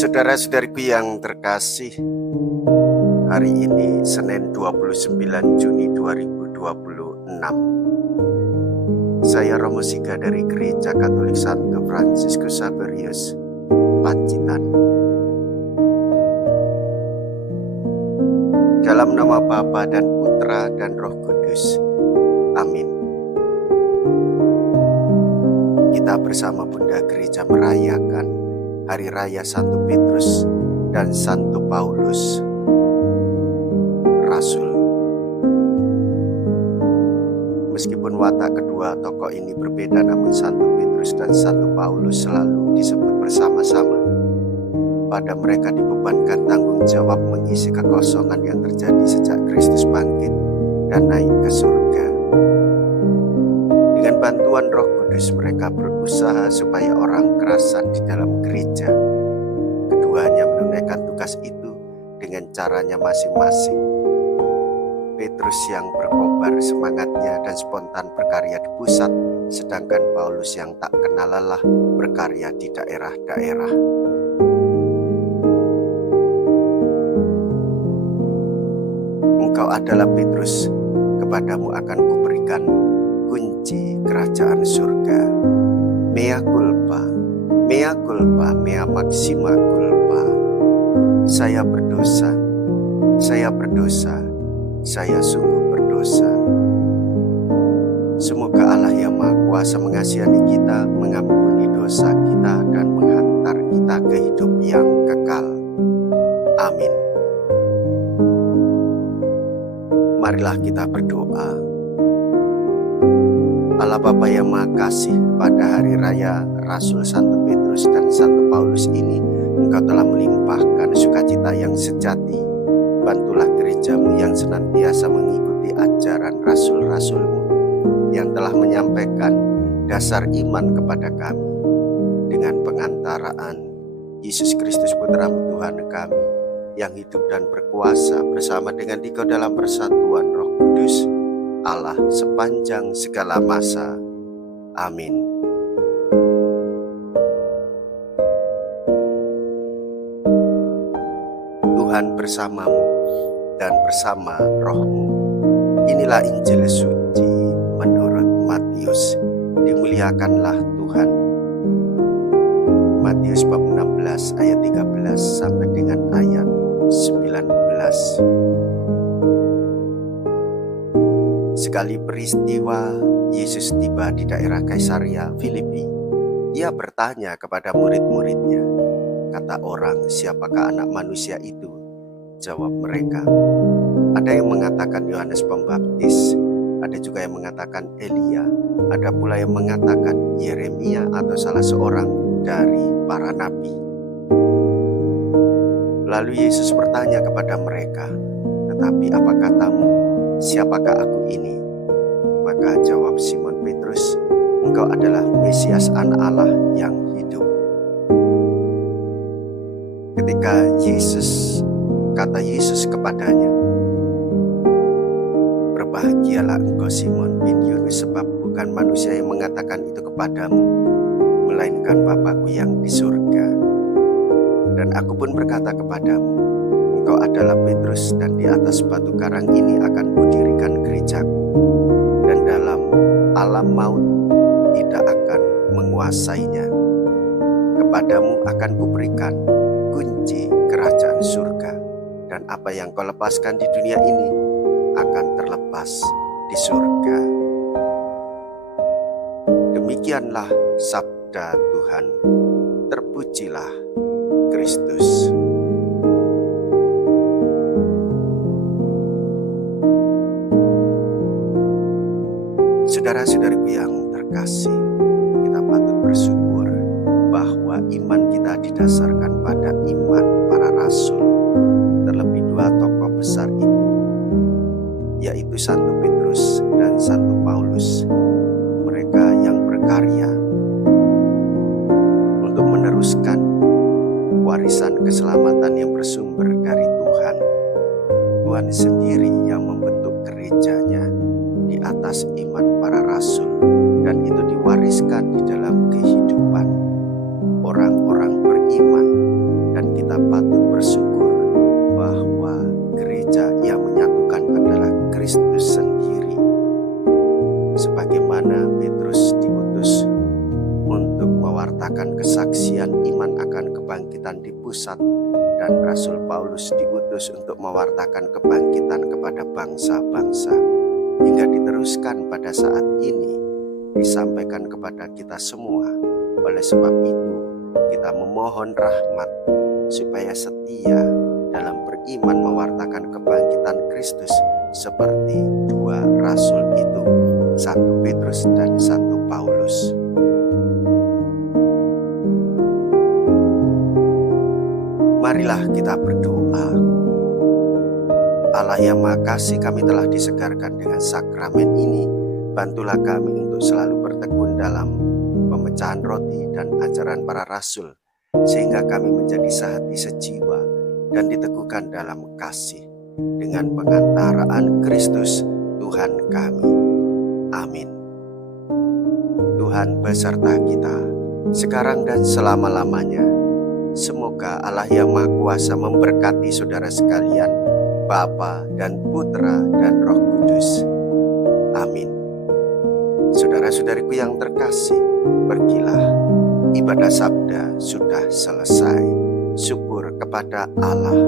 Saudara-saudariku yang terkasih, hari ini Senin 29 Juni 2026. Saya Romo Siga dari Gereja Katolik Santo Fransiskus Xaverius, Pacitan. Dalam nama Bapa dan Putra dan Roh Kudus. Amin. Kita bersama Bunda Gereja merayakan Hari Raya Santo Petrus dan Santo Paulus, Rasul. Meskipun watak kedua tokoh ini berbeda, namun Santo Petrus dan Santo Paulus selalu disebut bersama-sama. Pada mereka dibebankan tanggung jawab mengisi kekosongan yang terjadi sejak Kristus bangkit dan naik ke surga. Dengan bantuan Roh Kudus, mereka berusaha supaya orang kerasan di dalam gereja. Keduanya menunaikan tugas itu dengan caranya masing-masing. Petrus yang berkobar semangatnya dan spontan berkarya di pusat, sedangkan Paulus yang tak kenal lelah berkarya di daerah-daerah. Engkau adalah Petrus, kepadamu akan kuberikan kunci kerajaan surga. Mea culpa, mea culpa, mea maxima culpa. Saya berdosa, saya berdosa, saya sungguh berdosa. Semoga Allah yang Maha Kuasa mengasihani kita, mengampuni dosa kita, dan menghantar kita ke hidup yang kekal. Amin. Marilah kita berdoa. Allah Bapa yang Maha Kasih, pada hari raya Rasul Santo Petrus dan Santo Paulus ini, Engkau telah melimpahkan sukacita yang sejati. Bantulah gerejamu yang senantiasa mengikuti ajaran rasul-rasulmu yang telah menyampaikan dasar iman kepada kami. Dengan pengantaraan Yesus Kristus Putra-Mu Tuhan kami, yang hidup dan berkuasa bersama dengan Dikau dalam persatuan Roh Kudus, Allah sepanjang segala masa. Amin. Tuhan bersamamu dan bersama rohmu. Inilah Injil suci menurut Matius. Dimuliakanlah Tuhan. Matius bab 16 ayat 13 sampai dengan ayat 19. Sekali peristiwa Yesus tiba di daerah Kaisaria Filipi, ia bertanya kepada murid-muridnya, kata orang, siapakah anak manusia itu? Jawab mereka, ada yang mengatakan Yohanes Pembaptis, ada juga yang mengatakan Elia, ada pula yang mengatakan Yeremia atau salah seorang dari para nabi. Lalu Yesus bertanya kepada mereka, tetapi apa katamu? Siapakah aku ini? Maka jawab Simon Petrus, engkau adalah Mesias Anak Allah yang hidup. Ketika kata Yesus kepadanya, berbahagialah engkau Simon bin Yunus, sebab bukan manusia yang mengatakan itu kepadamu, melainkan Bapa-Ku yang di surga. Dan aku pun berkata kepadamu, engkau adalah Petrus, dan di atas batu karang ini akan kudirikan gerejaku, dan dalam alam maut tidak akan menguasainya. Kepadamu akan kuberikan kunci kerajaan surga, dan apa yang kau lepaskan di dunia ini akan terlepas di surga. Demikianlah sabda Tuhan. Terpujilah Kristus. Saudara-saudariku yang terkasih, kita patut bersyukur bahwa iman kita didasarkan pada iman para rasul. Terlebih dua tokoh besar itu, yaitu Santo Petrus dan Santo Paulus. Mereka yang berkarya untuk meneruskan warisan keselamatan yang bersumber dari Tuhan. Tuhan sendiri yang membentuk gerejanya di atas iman para rasul, dan itu diwariskan di dalam kehidupan orang-orang beriman, dan patut bersyukur bahwa gereja yang menyatukan adalah Kristus sendiri. Sebagaimana Petrus diutus untuk mewartakan kesaksian iman akan kebangkitan di pusat, dan Rasul Paulus diutus untuk mewartakan kebangkitan kepada bangsa-bangsa, hingga diteruskan pada saat ini disampaikan kepada kita semua. Oleh sebab itu, kita memohon rahmat supaya setia dalam beriman mewartakan kebangkitan Kristus seperti dua rasul itu, satu Petrus dan satu Paulus. Marilah kita berdoa. Allah yang Maha Kasih, kami telah disegarkan dengan sakramen ini. Bantulah kami untuk selalu bertekun dalam pemecahan roti dan ajaran para rasul, sehingga kami menjadi sehati sejiwa dan diteguhkan dalam kasih dengan pengantaraan Kristus Tuhan kami. Amin. Tuhan beserta kita sekarang dan selama-lamanya. Semoga Allah yang Maha Kuasa memberkati saudara sekalian, Bapa dan Putra dan Roh Kudus. Amin. Saudara-saudariku yang terkasih, pergilah. Ibadah sabda sudah selesai. Syukur kepada Allah.